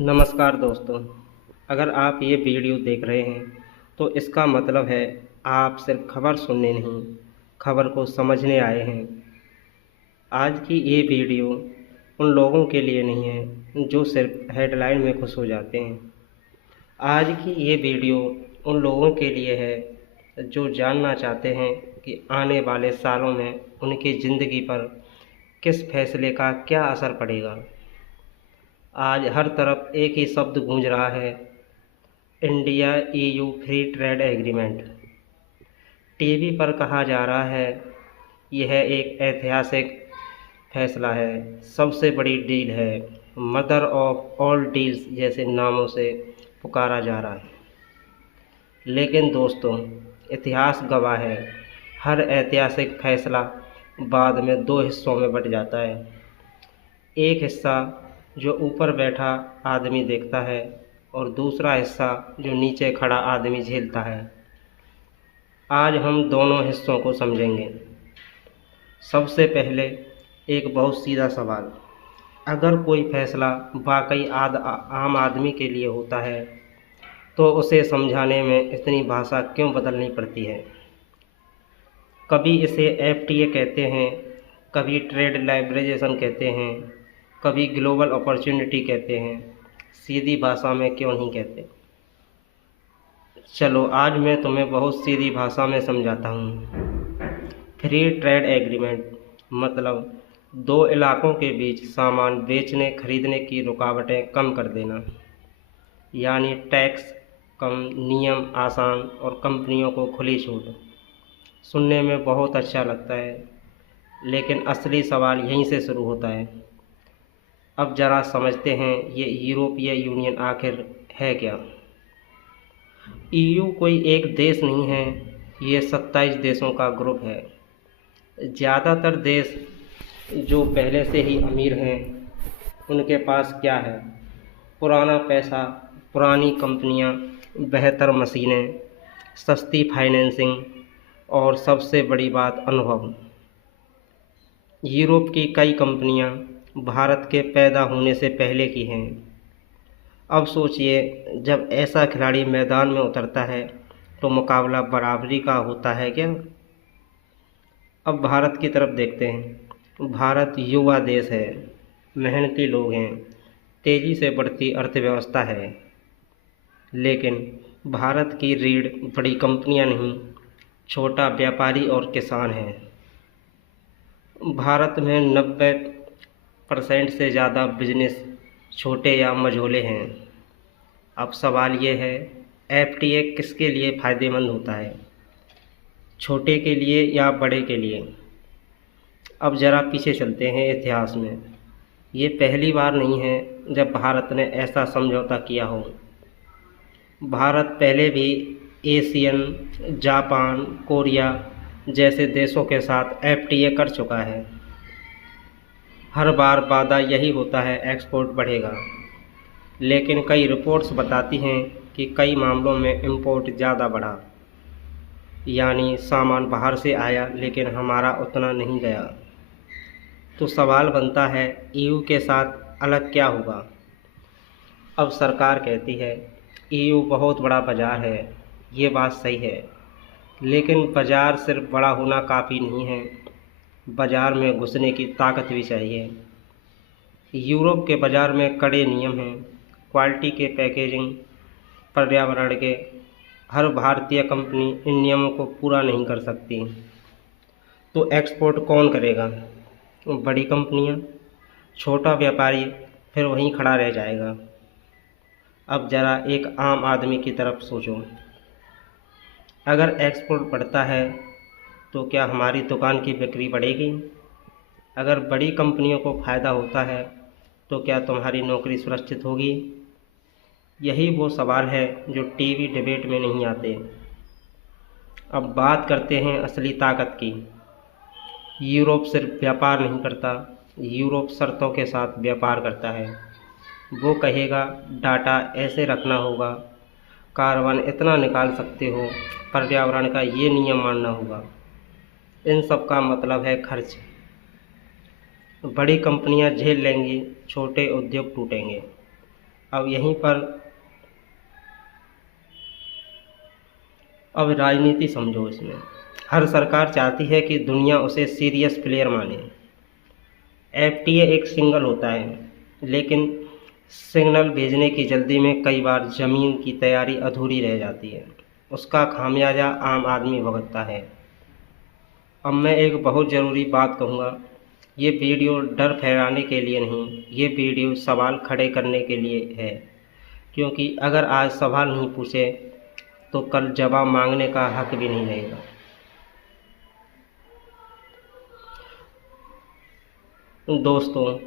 नमस्कार दोस्तों। अगर आप ये वीडियो देख रहे हैं तो इसका मतलब है आप सिर्फ खबर सुनने नहीं, खबर को समझने आए हैं। आज की ये वीडियो उन लोगों के लिए नहीं है जो सिर्फ हेडलाइन में खुश हो जाते हैं। आज की ये वीडियो उन लोगों के लिए है जो जानना चाहते हैं कि आने वाले सालों में उनकी ज़िंदगी पर किस फैसले का क्या असर पड़ेगा। आज हर तरफ एक ही शब्द गूंज रहा है, India EU free trade agreement. TV पर कहा जा रहा है यह एक ऐतिहासिक फैसला है, सबसे बड़ी डील है, मदर ऑफ ऑल डील्स जैसे नामों से पुकारा जा रहा है। लेकिन दोस्तों, इतिहास गवाह है, हर ऐतिहासिक फैसला बाद में दो हिस्सों में बँट जाता है। एक हिस्सा जो ऊपर बैठा आदमी देखता है और दूसरा हिस्सा जो नीचे खड़ा आदमी झेलता है। आज हम दोनों हिस्सों को समझेंगे। सबसे पहले एक बहुत सीधा सवाल, अगर कोई फैसला वाकई आम आदमी के लिए होता है तो उसे समझाने में इतनी भाषा क्यों बदलनी पड़ती है। कभी इसे एफटीए कहते हैं, कभी ट्रेड लिबरलाइजेशन कहते हैं, कभी ग्लोबल अपॉर्चुनिटी कहते हैं, सीधी भाषा में क्यों नहीं कहते। चलो आज मैं तुम्हें बहुत सीधी भाषा में समझाता हूँ। फ्री ट्रेड एग्रीमेंट मतलब दो इलाकों के बीच सामान बेचने खरीदने की रुकावटें कम कर देना, यानी टैक्स कम, नियम आसान और कंपनियों को खुली छूट। सुनने में बहुत अच्छा लगता है, लेकिन असली सवाल यहीं से शुरू होता है। अब ज़रा समझते हैं ये यूरोपीय यूनियन आखिर है क्या। ईयू कोई एक देश नहीं है, ये 27 देशों का ग्रुप है। ज़्यादातर देश जो पहले से ही अमीर हैं, उनके पास क्या है? पुराना पैसा, पुरानी कंपनियां, बेहतर मशीनें, सस्ती फाइनेंसिंग और सबसे बड़ी बात अनुभव। यूरोप की कई कंपनियां भारत के पैदा होने से पहले की हैं। अब सोचिए, जब ऐसा खिलाड़ी मैदान में उतरता है तो मुकाबला बराबरी का होता है क्या? अब भारत की तरफ देखते हैं। भारत युवा देश है, मेहनती लोग हैं, तेज़ी से बढ़ती अर्थव्यवस्था है। लेकिन भारत की रीढ़ बड़ी कंपनियां नहीं, छोटा व्यापारी और किसान है। भारत में 90% से ज़्यादा बिजनेस छोटे या मझोले हैं। अब सवाल ये है, एफटीए किसके लिए फ़ायदेमंद होता है, छोटे के लिए या बड़े के लिए? अब ज़रा पीछे चलते हैं इतिहास में। ये पहली बार नहीं है जब भारत ने ऐसा समझौता किया हो। भारत पहले भी एशियन, जापान, कोरिया जैसे देशों के साथ एफटीए कर चुका है। हर बार वादा यही होता है, एक्सपोर्ट बढ़ेगा। लेकिन कई रिपोर्ट्स बताती हैं कि कई मामलों में इंपोर्ट ज़्यादा बढ़ा, यानी सामान बाहर से आया लेकिन हमारा उतना नहीं गया। तो सवाल बनता है, ईयू के साथ अलग क्या होगा? अब सरकार कहती है ईयू बहुत बड़ा बाज़ार है। ये बात सही है, लेकिन बाज़ार सिर्फ बड़ा होना काफ़ी नहीं है, बाज़ार में घुसने की ताकत भी चाहिए। यूरोप के बाज़ार में कड़े नियम हैं, क्वालिटी के, पैकेजिंग, पर्यावरण के। हर भारतीय कंपनी इन नियमों को पूरा नहीं कर सकती। तो एक्सपोर्ट कौन करेगा? बड़ी कंपनियां, छोटा व्यापारी फिर वहीं खड़ा रह जाएगा। अब ज़रा एक आम आदमी की तरफ सोचो, अगर एक्सपोर्ट बढ़ता है तो क्या हमारी दुकान की बिक्री बढ़ेगी? अगर बड़ी कंपनियों को फ़ायदा होता है तो क्या तुम्हारी नौकरी सुरक्षित होगी? यही वो सवाल है जो टीवी डिबेट में नहीं आते। अब बात करते हैं असली ताकत की। यूरोप सिर्फ व्यापार नहीं करता, यूरोप शर्तों के साथ व्यापार करता है। वो कहेगा डाटा ऐसे रखना होगा, कार्बन इतना निकाल सकते हो, पर्यावरण का ये नियम मानना होगा। इन सब का मतलब है खर्च। बड़ी कंपनियां झेल लेंगी, छोटे उद्योग टूटेंगे। अब यहीं पर अब राजनीति समझो। इसमें हर सरकार चाहती है कि दुनिया उसे सीरियस प्लेयर माने। एफटीए एक सिग्नल होता है, लेकिन सिग्नल भेजने की जल्दी में कई बार ज़मीन की तैयारी अधूरी रह जाती है। उसका खामियाजा आम आदमी भुगतता है। अब मैं एक बहुत ज़रूरी बात कहूँगा। ये वीडियो डर फैलाने के लिए नहीं, ये वीडियो सवाल खड़े करने के लिए है। क्योंकि अगर आज सवाल नहीं पूछे तो कल जवाब मांगने का हक भी नहीं रहेगा। दोस्तों,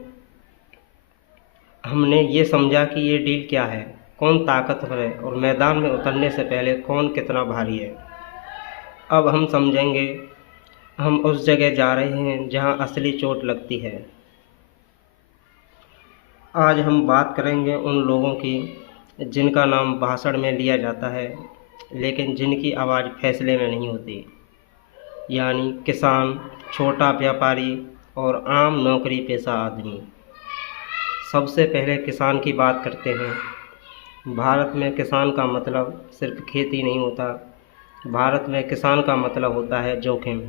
हमने ये समझा कि ये डील क्या है, कौन ताकतवर है और मैदान में उतरने से पहले कौन कितना भारी है। अब हम समझेंगे, हम उस जगह जा रहे हैं जहां असली चोट लगती है। आज हम बात करेंगे उन लोगों की जिनका नाम भाषण में लिया जाता है, लेकिन जिनकी आवाज़ फैसले में नहीं होती, यानी किसान, छोटा व्यापारी और आम नौकरी पेशा आदमी। सबसे पहले किसान की बात करते हैं। भारत में किसान का मतलब सिर्फ खेती नहीं होता। भारत में किसान का मतलब होता है जोखिम।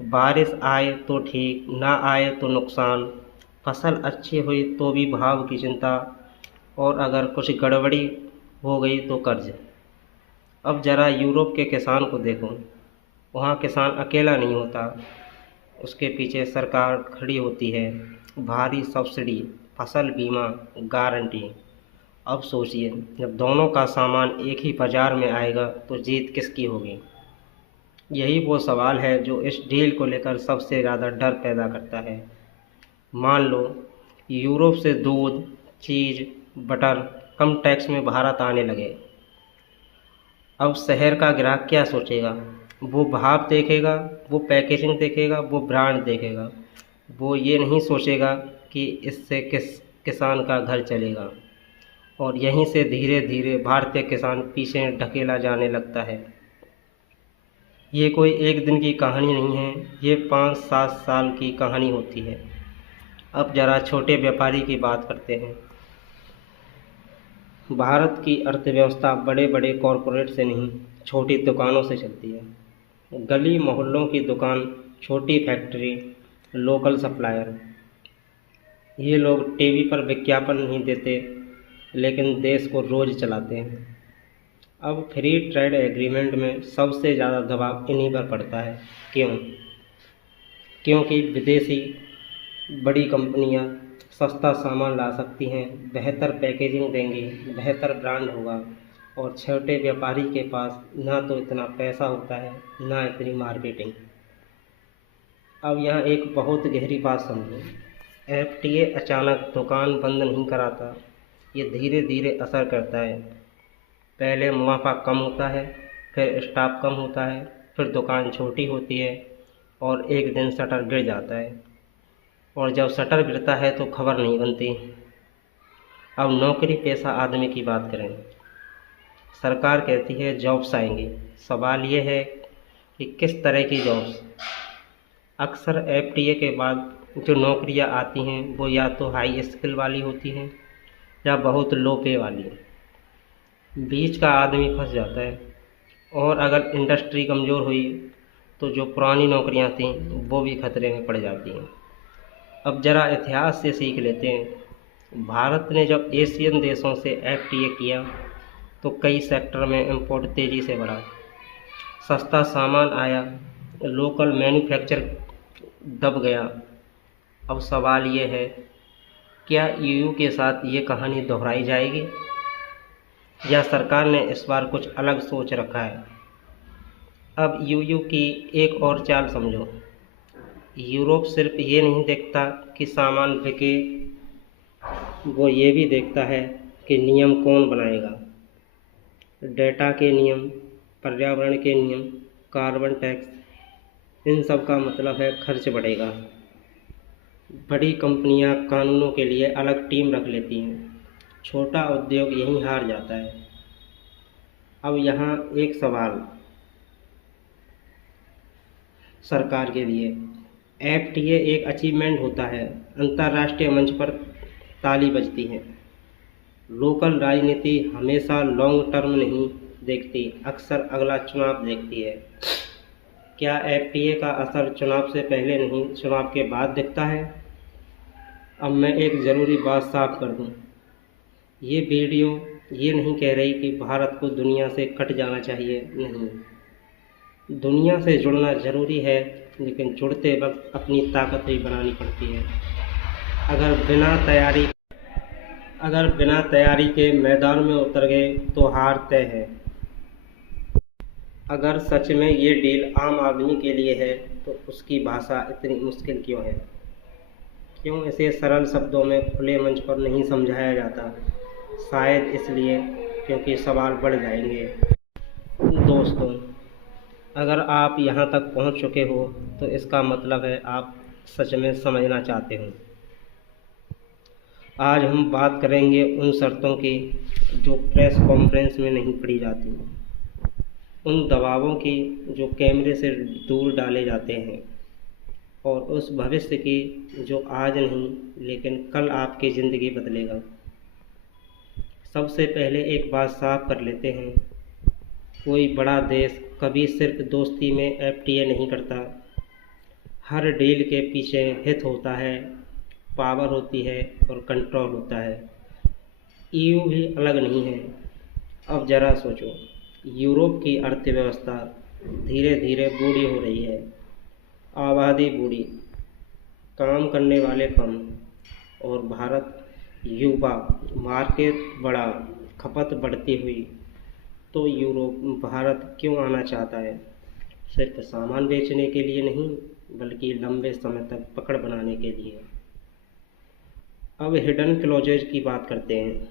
बारिश आए तो ठीक, ना आए तो नुकसान, फसल अच्छी हुई तो भी भाव की चिंता, और अगर कुछ गड़बड़ी हो गई तो कर्ज। अब ज़रा यूरोप के किसान को देखो। वहाँ किसान अकेला नहीं होता, उसके पीछे सरकार खड़ी होती है, भारी सब्सिडी, फसल बीमा, गारंटी। अब सोचिए, जब दोनों का सामान एक ही बाज़ार में आएगा तो जीत किसकी होगी? यही वो सवाल है जो इस डील को लेकर सबसे ज़्यादा डर पैदा करता है। मान लो यूरोप से दूध, चीज़, बटर कम टैक्स में भारत आने लगे। अब शहर का ग्राहक क्या सोचेगा? वो भाव देखेगा, वो पैकेजिंग देखेगा, वो ब्रांड देखेगा। वो ये नहीं सोचेगा कि इससे किसान का घर चलेगा। और यहीं से धीरे धीरे भारतीय किसान पीछे ढकेला जाने लगता है। ये कोई एक दिन की कहानी नहीं है, ये 5-7 साल की कहानी होती है। अब ज़रा छोटे व्यापारी की बात करते हैं। भारत की अर्थव्यवस्था बड़े बड़े कॉरपोरेट से नहीं, छोटी दुकानों से चलती है। गली मोहल्लों की दुकान, छोटी फैक्ट्री, लोकल सप्लायर। ये लोग टीवी पर विज्ञापन नहीं देते, लेकिन देश को रोज़ चलाते हैं। अब फ्री ट्रेड एग्रीमेंट में सबसे ज़्यादा दबाव इन्हीं पर पड़ता है। क्यों? क्योंकि विदेशी बड़ी कंपनियां सस्ता सामान ला सकती हैं, बेहतर पैकेजिंग देंगी, बेहतर ब्रांड होगा, और छोटे व्यापारी के पास ना तो इतना पैसा होता है, ना इतनी मार्केटिंग। अब यहाँ एक बहुत गहरी बात समझो। एफटीए अचानक दुकान बंद नहीं कराता, ये धीरे धीरे असर करता है। पहले मुनाफा कम होता है, फिर स्टाफ कम होता है, फिर दुकान छोटी होती है, और एक दिन शटर गिर जाता है। और जब शटर गिरता है तो खबर नहीं बनती। अब नौकरी पेशा आदमी की बात करें। सरकार कहती है जॉब्स आएंगी। सवाल ये है कि किस तरह की जॉब्स? अक्सर एफटीए के बाद जो नौकरियां आती हैं वो या तो हाई स्किल वाली होती हैं या बहुत लो पे वाली। बीच का आदमी फंस जाता है। और अगर इंडस्ट्री कमज़ोर हुई तो जो पुरानी नौकरियां थीं वो भी खतरे में पड़ जाती हैं। अब ज़रा इतिहास से सीख लेते हैं। भारत ने जब एशियन देशों से एफटीए किया तो कई सेक्टर में इंपोर्ट तेज़ी से बढ़ा, सस्ता सामान आया, लोकल मैन्युफैक्चर दब गया। अब सवाल ये है, क्या ईयू के साथ ये कहानी दोहराई जाएगी, या सरकार ने इस बार कुछ अलग सोच रखा है? अब ईयू की एक और चाल समझो। यूरोप सिर्फ ये नहीं देखता कि सामान बिके, वो ये भी देखता है कि नियम कौन बनाएगा। डेटा के नियम, पर्यावरण के नियम, कार्बन टैक्स, इन सब का मतलब है खर्च बढ़ेगा। बड़ी कंपनियां कानूनों के लिए अलग टीम रख लेती हैं, छोटा उद्योग यहीं हार जाता है। अब यहाँ एक सवाल सरकार के लिए। एफटीए एक अचीवमेंट होता है, अंतर्राष्ट्रीय मंच पर ताली बजती है, लोकल राजनीति हमेशा लॉन्ग टर्म नहीं देखती, अक्सर अगला चुनाव देखती है। क्या एफटीए का असर चुनाव से पहले नहीं, चुनाव के बाद दिखता है? अब मैं एक ज़रूरी बात साफ कर दूं, ये वीडियो ये नहीं कह रही कि भारत को दुनिया से कट जाना चाहिए, नहीं। दुनिया से जुड़ना ज़रूरी है, लेकिन जुड़ते वक्त अपनी ताकत भी बनानी पड़ती है। अगर बिना तैयारी के मैदान में उतर गए तो हार तय है। अगर सच में ये डील आम आदमी के लिए है तो उसकी भाषा इतनी मुश्किल क्यों है? क्यों इसे सरल शब्दों में खुले मंच पर नहीं समझाया जाता? शायद इसलिए क्योंकि सवाल बढ़ जाएंगे। दोस्तों, अगर आप यहाँ तक पहुँच चुके हो तो इसका मतलब है आप सच में समझना चाहते हो। आज हम बात करेंगे उन शर्तों की जो प्रेस कॉन्फ्रेंस में नहीं पढ़ी जाती, उन दबावों की जो कैमरे से दूर डाले जाते हैं, और उस भविष्य की जो आज नहीं लेकिन कल आपकी ज़िंदगी बदलेगा। सबसे पहले एक बात साफ कर लेते हैं, कोई बड़ा देश कभी सिर्फ दोस्ती में एफटीए नहीं करता। हर डील के पीछे हित होता है, पावर होती है और कंट्रोल होता है। ईयू भी अलग नहीं है। अब ज़रा सोचो, यूरोप की अर्थव्यवस्था धीरे धीरे बूढ़ी हो रही है, आबादी बूढ़ी, काम करने वाले कम, और भारत युवा, मार्केट बड़ा, खपत बढ़ती हुई। तो यूरोप भारत क्यों आना चाहता है? सिर्फ सामान बेचने के लिए नहीं, बल्कि लंबे समय तक पकड़ बनाने के लिए। अब हिडन क्लॉजेज की बात करते हैं।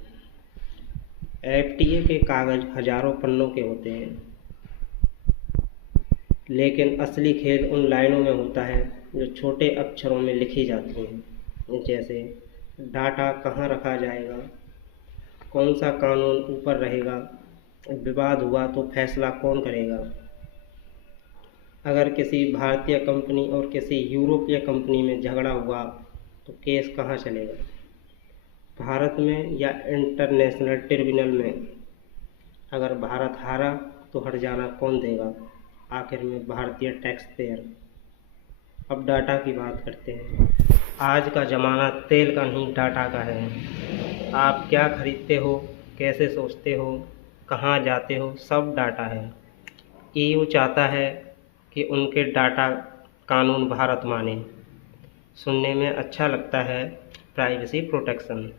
एफटीए के कागज़ हजारों पन्नों के होते हैं, लेकिन असली खेल उन लाइनों में होता है जो छोटे अक्षरों में लिखी जाती हैं, जैसे डाटा कहाँ रखा जाएगा, कौन सा कानून ऊपर रहेगा, विवाद हुआ तो फैसला कौन करेगा, अगर किसी भारतीय कंपनी और किसी यूरोपीय कंपनी में झगड़ा हुआ तो केस कहाँ चलेगा, भारत में या इंटरनेशनल ट्रिब्यूनल में। अगर भारत हारा तो हर्जाना कौन देगा? आखिर में भारतीय टैक्स पेयर। अब डाटा की बात करते हैं। आज का ज़माना तेल का नहीं, डाटा का है। आप क्या खरीदते हो, कैसे सोचते हो, कहाँ जाते हो, सब डाटा है। ईयू चाहता है कि उनके डाटा कानून भारत माने। सुनने में अच्छा लगता है, प्राइवेसी प्रोटेक्शन,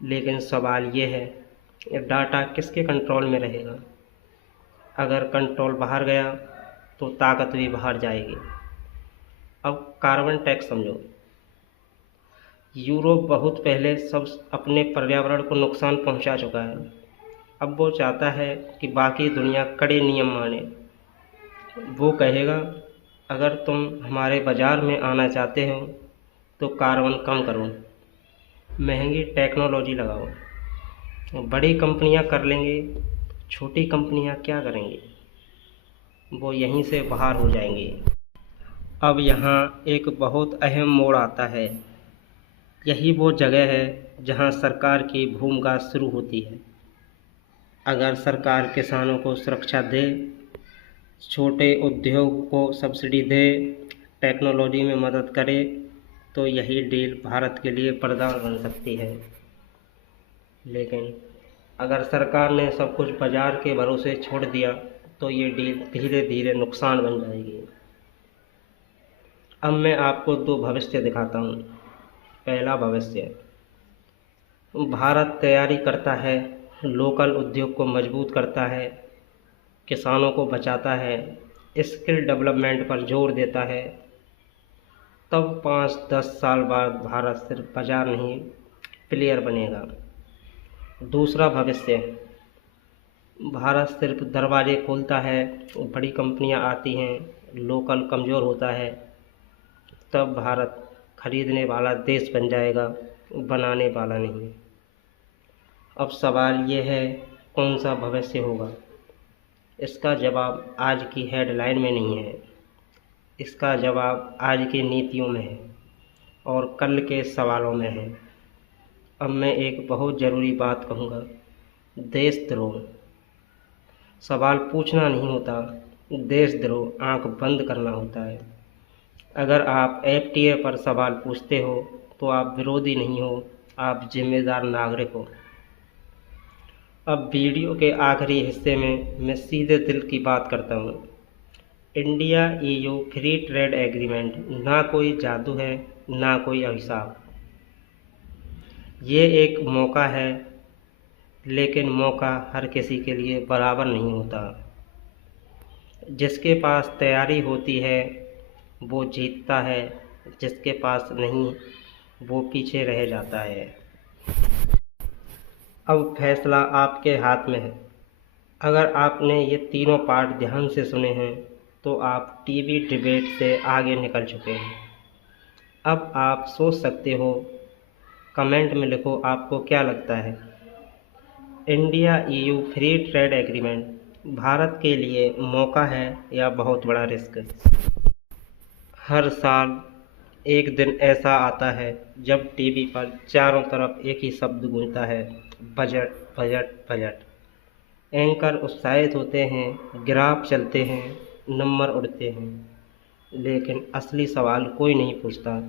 लेकिन सवाल ये है कि डाटा किसके कंट्रोल में रहेगा? अगर कंट्रोल बाहर गया तो ताकत भी बाहर जाएगी। अब कार्बन टैक्स समझो। यूरोप बहुत पहले सब अपने पर्यावरण को नुकसान पहुंचा चुका है। अब वो चाहता है कि बाकी दुनिया कड़े नियम माने। वो कहेगा, अगर तुम हमारे बाज़ार में आना चाहते हो तो कार्बन कम करो, महंगी टेक्नोलॉजी लगाओ। बड़ी कंपनियां कर लेंगी, छोटी कंपनियां क्या करेंगी? वो यहीं से बाहर हो जाएंगी। अब यहाँ एक बहुत अहम मोड़ आता है। यही वो जगह है जहाँ सरकार की भूमिका शुरू होती है। अगर सरकार किसानों को सुरक्षा दे, छोटे उद्योग को सब्सिडी दे, टेक्नोलॉजी में मदद करे, तो यही डील भारत के लिए वरदान बन सकती है। लेकिन अगर सरकार ने सब कुछ बाजार के भरोसे छोड़ दिया तो ये डील धीरे धीरे नुकसान बन जाएगी। अब मैं आपको दो भविष्य दिखाता हूँ। पहला भविष्य, भारत तैयारी करता है, लोकल उद्योग को मजबूत करता है, किसानों को बचाता है, स्किल डेवलपमेंट पर जोर देता है। तब 5-10 साल बाद भारत सिर्फ बाजार नहीं, प्लेयर बनेगा। दूसरा भविष्य, भारत सिर्फ दरवाजे खोलता है, बड़ी कंपनियां आती हैं, लोकल कमज़ोर होता है, तब भारत खरीदने वाला देश बन जाएगा, बनाने वाला नहीं। अब सवाल ये है, कौन सा भविष्य होगा? इसका जवाब आज की हेडलाइन में नहीं है, इसका जवाब आज की नीतियों में है और कल के सवालों में है। अब मैं एक बहुत ज़रूरी बात कहूँगा। देशद्रोह सवाल पूछना नहीं होता, देशद्रोह आंख बंद करना होता है। अगर आप एफटीए पर सवाल पूछते हो तो आप विरोधी नहीं हो, आप जिम्मेदार नागरिक हो। अब वीडियो के आखिरी हिस्से में मैं सीधे दिल की बात करता हूँ। India EU free trade agreement ना कोई जादू है, ना कोई अभिशाप। ये एक मौका है, लेकिन मौका हर किसी के लिए बराबर नहीं होता। जिसके पास तैयारी होती है वो जीतता है, जिसके पास नहीं वो पीछे रह जाता है। अब फैसला आपके हाथ में है। अगर आपने ये तीनों पार्ट ध्यान से सुने हैं तो आप टीवी डिबेट से आगे निकल चुके हैं। अब आप सोच सकते हो, कमेंट में लिखो आपको क्या लगता है। India EU free trade agreement Bharat के लिए मौका है या बहुत बड़ा रिस्क? हर साल एक दिन ऐसा आता है जब टीवी पर चारों तरफ एक ही शब्द गूंजता है, बजट बजट बजट। एंकर उत्साहित होते हैं, ग्राफ चलते हैं, नंबर उड़ते हैं, लेकिन असली सवाल कोई नहीं पूछता,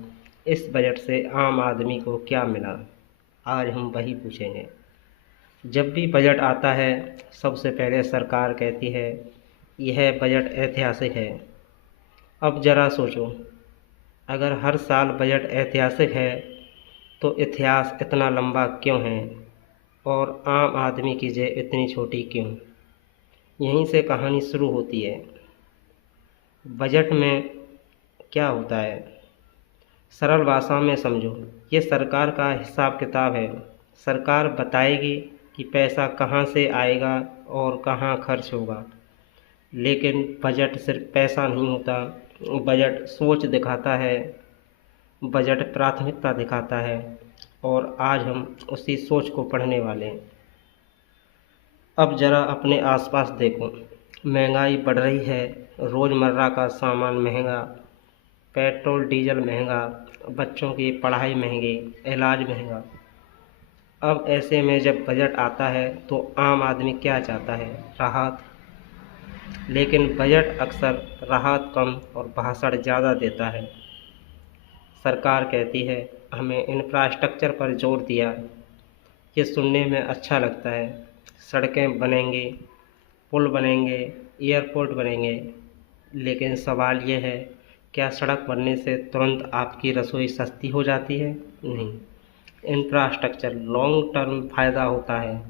इस बजट से आम आदमी को क्या मिला? आज हम वही पूछेंगे। जब भी बजट आता है सबसे पहले सरकार कहती है यह बजट ऐतिहासिक है। अब ज़रा सोचो, अगर हर साल बजट ऐतिहासिक है तो इतिहास इतना लंबा क्यों है और आम आदमी की जेब इतनी छोटी क्यों? यहीं से कहानी शुरू होती है। बजट में क्या होता है, सरल भाषा में समझो। ये सरकार का हिसाब किताब है। सरकार बताएगी कि पैसा कहाँ से आएगा और कहाँ खर्च होगा। लेकिन बजट सिर्फ पैसा नहीं होता, बजट सोच दिखाता है, बजट प्राथमिकता दिखाता है, और आज हम उसी सोच को पढ़ने वाले हैं। अब ज़रा अपने आसपास देखो, महंगाई बढ़ रही है, रोज़मर्रा का सामान महंगा, पेट्रोल डीजल महंगा, बच्चों की पढ़ाई महंगी, इलाज महंगा। अब ऐसे में जब बजट आता है तो आम आदमी क्या चाहता है? राहत। लेकिन बजट अक्सर राहत कम और भाषण ज़्यादा देता है। सरकार कहती है हमें इंफ्रास्ट्रक्चर पर जोर दिया। ये सुनने में अच्छा लगता है, सड़कें बनेंगी, पुल बनेंगे, एयरपोर्ट बनेंगे। लेकिन सवाल ये है, क्या सड़क बनने से तुरंत आपकी रसोई सस्ती हो जाती है? नहीं। इंफ्रास्ट्रक्चर लॉन्ग टर्म फ़ायदा होता है,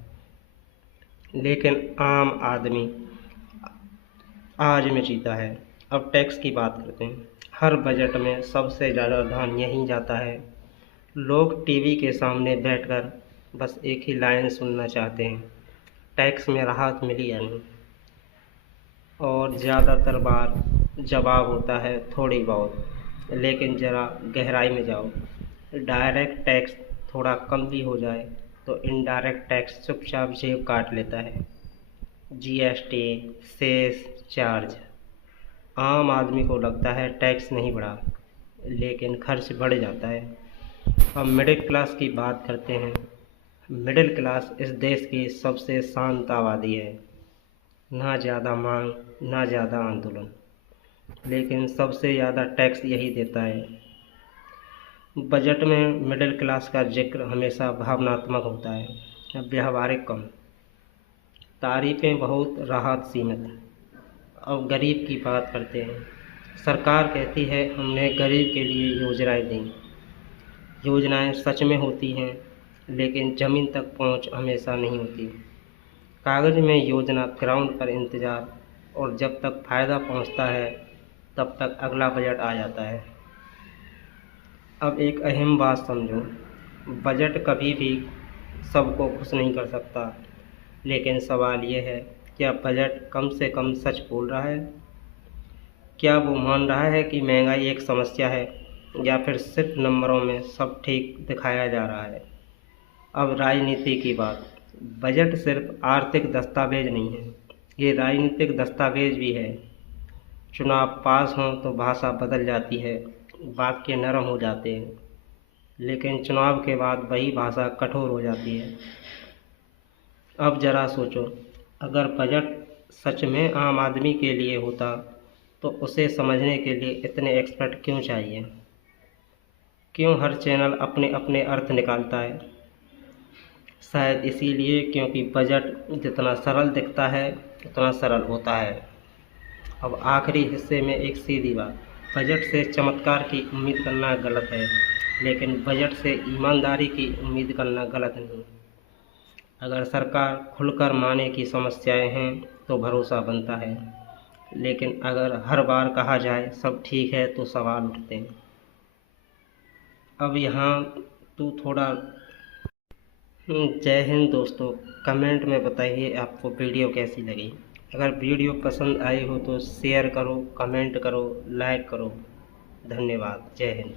लेकिन आम आदमी आज में जीता है। अब टैक्स की बात करते हैं। हर बजट में सबसे ज़्यादा ध्यान यहीं जाता है। लोग टीवी के सामने बैठकर बस एक ही लाइन सुनना चाहते हैं, टैक्स में राहत मिली या नहीं। और ज़्यादातर बार जवाब होता है थोड़ी बहुत। लेकिन ज़रा गहराई में जाओ, डायरेक्ट टैक्स थोड़ा कम भी हो जाए तो इनडायरेक्ट टैक्स चुपचाप जेब काट लेता है। GST, cess, charge. आम आदमी को लगता है टैक्स नहीं बढ़ा, लेकिन खर्च बढ़ जाता है। अब मिडिल क्लास की बात करते हैं। मिडिल क्लास इस देश की सबसे शांत आबादी है। ना ज़्यादा मांग, ना ज़्यादा आंदोलन, लेकिन सबसे ज़्यादा टैक्स यही देता है। बजट में मिडिल क्लास का जिक्र हमेशा भावनात्मक होता है, व्यावहारिक कम। तारीफें बहुत, राहत सीमित। अब गरीब की बात करते हैं। सरकार कहती है हमने गरीब के लिए योजनाएं दी। योजनाएं सच में होती हैं, लेकिन ज़मीन तक पहुंच हमेशा नहीं होती। कागज़ में योजना, ग्राउंड पर इंतज़ार, और जब तक फ़ायदा पहुंचता है तब तक अगला बजट आ जाता है। अब एक अहम बात समझो, बजट कभी भी सबको खुश नहीं कर सकता। लेकिन सवाल ये है, क्या बजट कम से कम सच बोल रहा है? क्या वो मान रहा है कि महंगाई एक समस्या है, या फिर सिर्फ नंबरों में सब ठीक दिखाया जा रहा है? अब राजनीति की बात। बजट सिर्फ आर्थिक दस्तावेज नहीं है, ये राजनीतिक दस्तावेज भी है। चुनाव पास हों तो भाषा बदल जाती है, वाक्य नरम हो जाते हैं, लेकिन चुनाव के बाद वही भाषा कठोर हो जाती है। अब ज़रा सोचो, अगर बजट सच में आम आदमी के लिए होता तो उसे समझने के लिए इतने एक्सपर्ट क्यों चाहिए? क्यों हर चैनल अपने अपने अर्थ निकालता है? शायद इसीलिए क्योंकि बजट जितना सरल दिखता है उतना सरल होता है। अब आखिरी हिस्से में एक सीधी बात, बजट से चमत्कार की उम्मीद करना गलत है, लेकिन बजट से ईमानदारी की उम्मीद करना गलत नहीं। अगर सरकार खुलकर माने कि समस्याएं हैं तो भरोसा बनता है, लेकिन अगर हर बार कहा जाए सब ठीक है तो सवाल उठते हैं। अब यहाँ तो थोड़ा जय हिंद दोस्तों। कमेंट में बताइए आपको वीडियो कैसी लगी। अगर वीडियो पसंद आई हो तो शेयर करो, कमेंट करो, लाइक करो। धन्यवाद। जय हिंद।